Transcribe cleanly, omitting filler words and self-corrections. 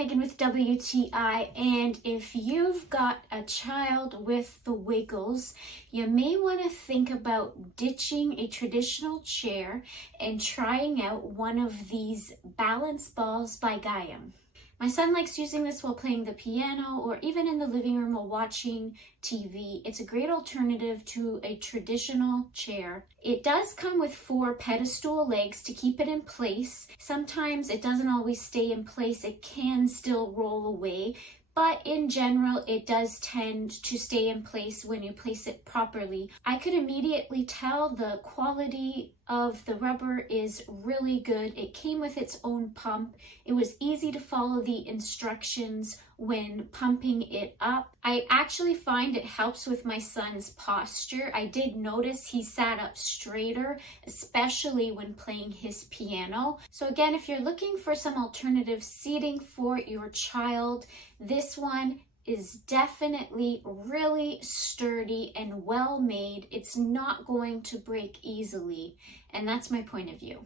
Megan with WTI, and if you've got a child with the wiggles, you may want to think about ditching a traditional chair and trying out one of these balance balls by Gaiam. My son likes using this while playing the piano or even in the living room while watching TV. It's a great alternative to a traditional chair. It does come with 4 pedestal legs to keep it in place. Sometimes it doesn't always stay in place. It can still roll away. But in general, it does tend to stay in place when you place it properly. I could immediately tell the quality of the rubber is really good. It came with its own pump. It was easy to follow the instructions when pumping it up. I actually find it helps with my son's posture. I did notice he sat up straighter, especially when playing his piano. So again, if you're looking for some alternative seating for your child, this one is definitely really sturdy and well made. It's not going to break easily, and that's my point of view.